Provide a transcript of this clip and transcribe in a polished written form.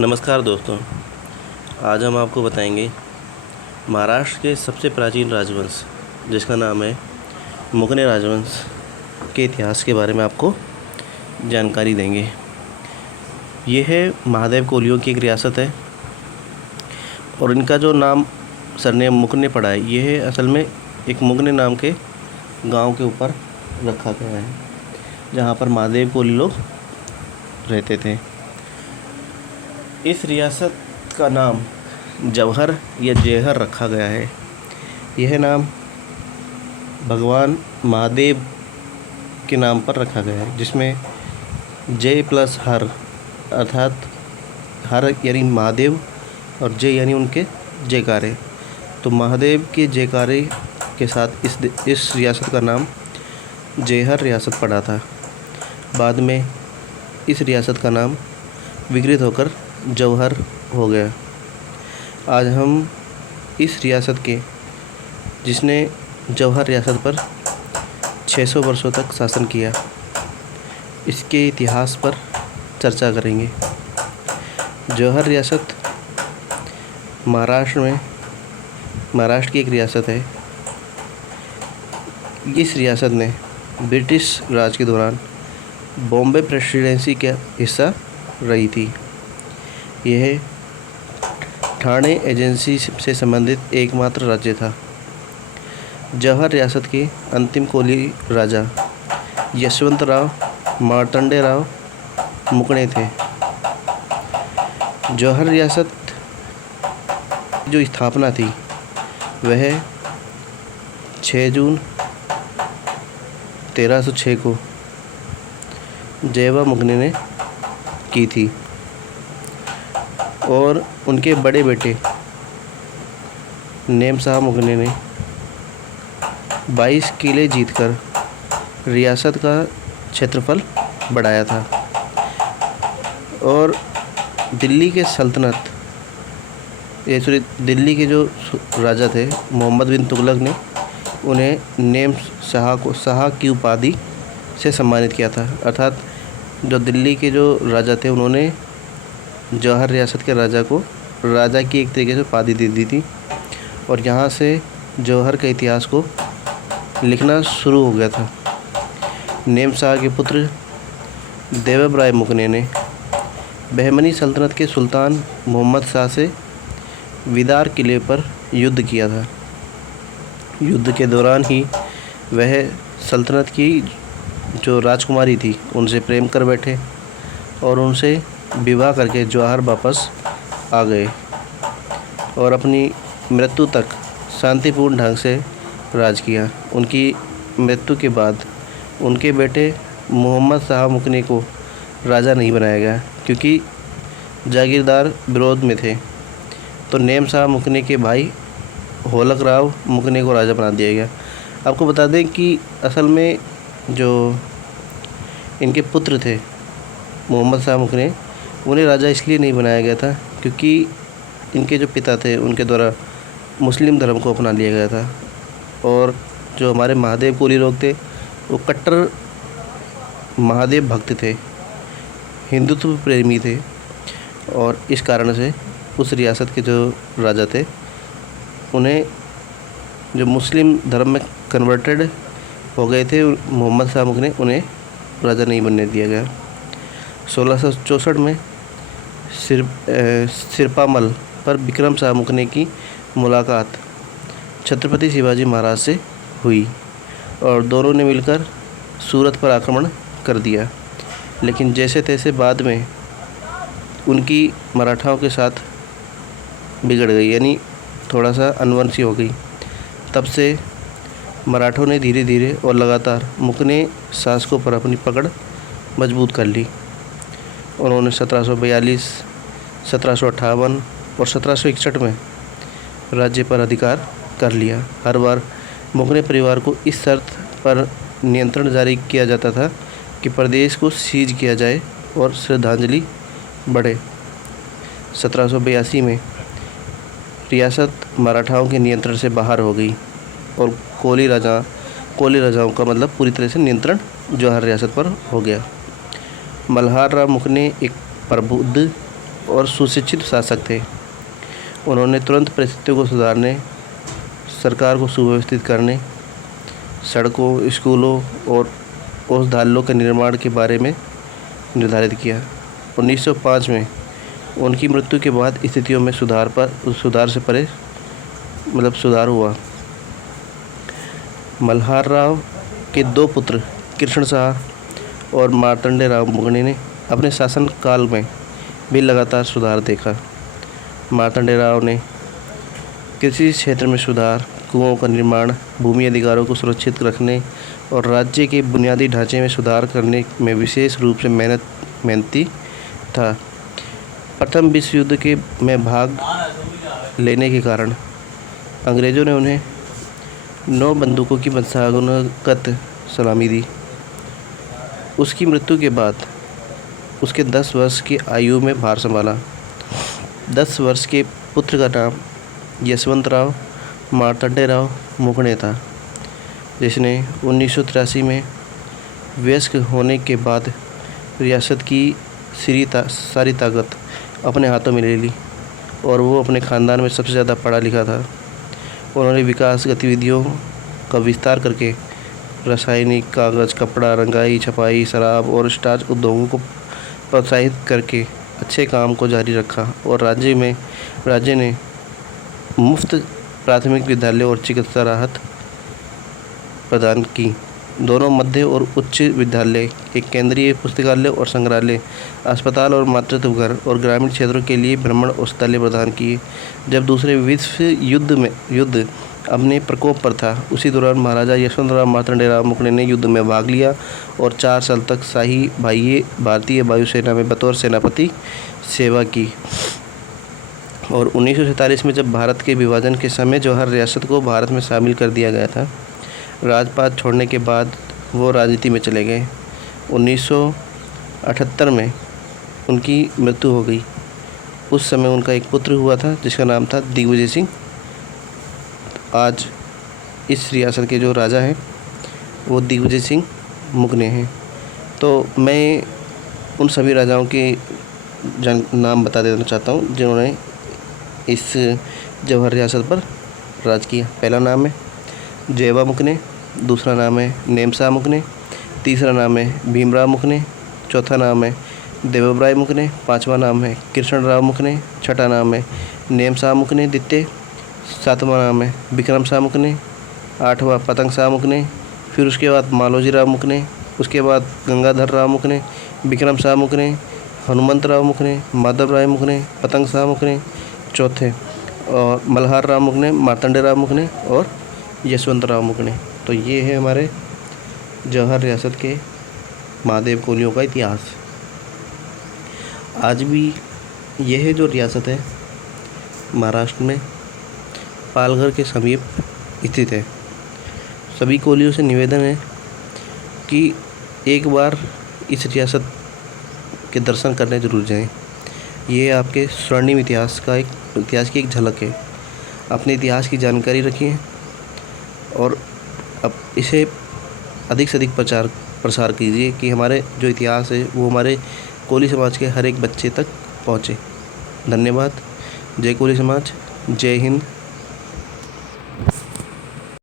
नमस्कार दोस्तों, आज हम आपको बताएंगे महाराष्ट्र के सबसे प्राचीन राजवंश जिसका नाम है मुगले राजवंश के इतिहास के बारे में आपको जानकारी देंगे। ये है महादेव कोलियों की एक रियासत है और इनका जो नाम सरनेम मुगले पड़ा है, ये है असल में एक मुगले नाम के गांव के ऊपर रखा गया है जहाँ पर महादेव कोली लोग रहते थे। इस रियासत का नाम जवहर या जयहर रखा गया है। यह नाम भगवान महादेव के नाम पर रखा गया है, जिसमें जय प्लस हर अर्थात हर यानी महादेव और जय यानी उनके जयकारे। तो महादेव के जयकारे के साथ इस रियासत का नाम जयहर रियासत पड़ा था। बाद में इस रियासत का नाम विकृत होकर जौहर हो गया। आज हम इस रियासत के जिसने जौहर रियासत पर 600 वर्षों तक शासन किया, इसके इतिहास पर चर्चा करेंगे। जौहर रियासत महाराष्ट्र की एक रियासत है। इस रियासत ने ब्रिटिश राज के दौरान बॉम्बे प्रेसिडेंसी का हिस्सा रही थी। यह ठाणे एजेंसी से संबंधित एकमात्र राज्य था। जौहर रियासत के अंतिम कोली राजा यशवंतराव मार्तंडेराव मुगले थे। जौहर रियासत जो स्थापना थी वह 6 जून 1306 को जयवा मुगले ने की थी और उनके बड़े बेटे नेम शाह मुगले ने 22 किले जीतकर रियासत का क्षेत्रफल बढ़ाया था और दिल्ली के दिल्ली के जो राजा थे मोहम्मद बिन तुगलक ने उन्हें नेम शाह की उपाधि से सम्मानित किया था। अर्थात जो दिल्ली के जो राजा थे उन्होंने जौहर रियासत के राजा को राजा की एक तरीके से उपाधि दे दी थी और यहाँ से जौहर के इतिहास को लिखना शुरू हो गया था। नेम शाह के पुत्र देवब राय मुगले ने बहमनी सल्तनत के सुल्तान मोहम्मद शाह से विदार किले पर युद्ध किया था। युद्ध के दौरान ही वह सल्तनत की जो राजकुमारी थी उनसे प्रेम कर बैठे और उनसे विवाह करके जौहर वापस आ गए और अपनी मृत्यु तक शांतिपूर्ण ढंग से राज किया। उनकी मृत्यु के बाद उनके बेटे मोहम्मद शाह मुगले को राजा नहीं बनाया गया क्योंकि जागीरदार विरोध में थे। तो नेम शाह मुगले के भाई होलक राव मुगले को राजा बना दिया गया। आपको बता दें कि असल में जो इनके पुत्र थे मोहम्मद शाह मुगले, उन्हें राजा इसलिए नहीं बनाया गया था क्योंकि इनके जो पिता थे उनके द्वारा मुस्लिम धर्म को अपना लिया गया था और जो हमारे महादेव कोली लोग थे वो कट्टर महादेव भक्त थे, हिंदुत्व प्रेमी थे और इस कारण से उस रियासत के जो राजा थे उन्हें जो मुस्लिम धर्म में कन्वर्टेड हो गए थे मोहम्मद शाह मुगले, उन्हें राजा नहीं बनने दिया गया। 1664 में सिरपामल पर विक्रम शाह मुगले की मुलाकात छत्रपति शिवाजी महाराज से हुई और दोनों ने मिलकर सूरत पर आक्रमण कर दिया। लेकिन जैसे तैसे बाद में उनकी मराठाओं के साथ बिगड़ गई, यानी थोड़ा सा अनबन हो गई। तब से मराठों ने धीरे धीरे और लगातार मुगले शासकों पर अपनी पकड़ मजबूत कर ली। उन्होंने 1742, 1758 और 1761 में राज्य पर अधिकार कर लिया। हर बार मुगले परिवार को इस शर्त पर नियंत्रण जारी किया जाता था कि प्रदेश को सीज किया जाए और श्रद्धांजलि बढ़े। 1782 में रियासत मराठाओं के नियंत्रण से बाहर हो गई और कोली राजाओं का मतलब पूरी तरह से नियंत्रण जौहर रियासत पर हो गया। मल्हार राव मुगले एक प्रबुद्ध और सुशिक्षित शासक थे। उन्होंने तुरंत परिस्थितियों को सुधारने, सरकार को सुव्यवस्थित करने, सड़कों, स्कूलों और औषधालयों के निर्माण के बारे में निर्धारित किया। 1905 में उनकी मृत्यु के बाद स्थितियों में सुधार हुआ। मल्हार राव के 2 पुत्र कृष्ण शाह और मार्तंडे राव मुगणे ने अपने शासनकाल में भी लगातार सुधार देखा। मार्तंडे राव ने कृषि क्षेत्र में सुधार, कुओं का निर्माण, भूमि अधिकारों को सुरक्षित रखने और राज्य के बुनियादी ढांचे में सुधार करने में विशेष रूप से मेहनती था। प्रथम विश्व युद्ध में भाग लेने के कारण अंग्रेज़ों ने उन्हें 9 बंदूकों की वंशानुगत सलामी दी। उसकी मृत्यु के बाद उसके 10 वर्ष की आयु में भार संभाला। 10 वर्ष के पुत्र का नाम यशवंतराव मार्तंडे राव मुगणे था, जिसने 1983 में वयस्क होने के बाद रियासत की सारी ताकत अपने हाथों में ले ली और वो अपने ख़ानदान में सबसे ज़्यादा पढ़ा लिखा था। उन्होंने विकास गतिविधियों का विस्तार करके रासायनिक, कागज़, कपड़ा, रंगाई, छपाई, शराब और स्टार्च उद्योगों को प्रोत्साहित करके अच्छे काम को जारी रखा और राज्य ने मुफ्त प्राथमिक विद्यालय और चिकित्सा राहत प्रदान की। दोनों मध्य और उच्च विद्यालय, एक केंद्रीय पुस्तकालय और संग्रहालय, अस्पताल और मातृत्व घर और ग्रामीण क्षेत्रों के लिए भ्रमण औषधालय प्रदान किए। जब दूसरे विश्व युद्ध अपने प्रकोप पर था, उसी दौरान महाराजा यशवंतराव मार्तंडे राव मुगणे ने युद्ध में भाग लिया और 4 साल तक शाही भारतीय वायुसेना में बतौर सेनापति सेवा की। और 1947 में जब भारत के विभाजन के समय जौहर रियासत को भारत में शामिल कर दिया गया था, राजपाट छोड़ने के बाद वो राजनीति में चले गए। 1978 में उनकी मृत्यु हो गई। उस समय उनका एक पुत्र हुआ था जिसका नाम था दिग्विजय सिंह। आज इस रियासत के जो राजा हैं वो दिग्विजय सिंह मुगणे हैं। तो मैं उन सभी राजाओं के नाम बता देना चाहता हूँ जिन्होंने इस जौहर रियासत पर राज किया। पहला नाम है जयवा मुगणे, दूसरा नाम है नेमशाह मुगणे, तीसरा नाम है भीमराव मुगणे, चौथा नाम है देवराय मुगणे, पांचवा नाम है कृष्णराव मुगणे, छठा नाम है नेमशाह मुगणे द्वितीय, सातवां नाम है विक्रम शाह मुगणे, आठवां पतंग शाह मुगणे, फिर उसके बाद मालोजी राव मुगणे, उसके बाद गंगाधर राव मुगणे, विक्रम शाह मुगणे, हनुमंत राव मुगणे, माधव राय मुगणे, पतंग शाह मुगणे चौथे, और मल्हार राव मुगणे, मार्तंडे राव मुगणे और यशवंत राव मुगणे। तो ये है हमारे जौहर रियासत के महादेव कोलियों का इतिहास। आज भी यह जो रियासत है महाराष्ट्र में पालघर के समीप स्थित है। सभी कोलियों से निवेदन है कि एक बार इस रियासत के दर्शन करने जरूर जाएं। ये आपके स्वर्णिम इतिहास की एक झलक है। अपने इतिहास की जानकारी रखिए और अब इसे अधिक से अधिक प्रसार कीजिए कि हमारे जो इतिहास है वो हमारे कोली समाज के हर एक बच्चे तक पहुँचे। धन्यवाद। जय कोली समाज, जय हिंद।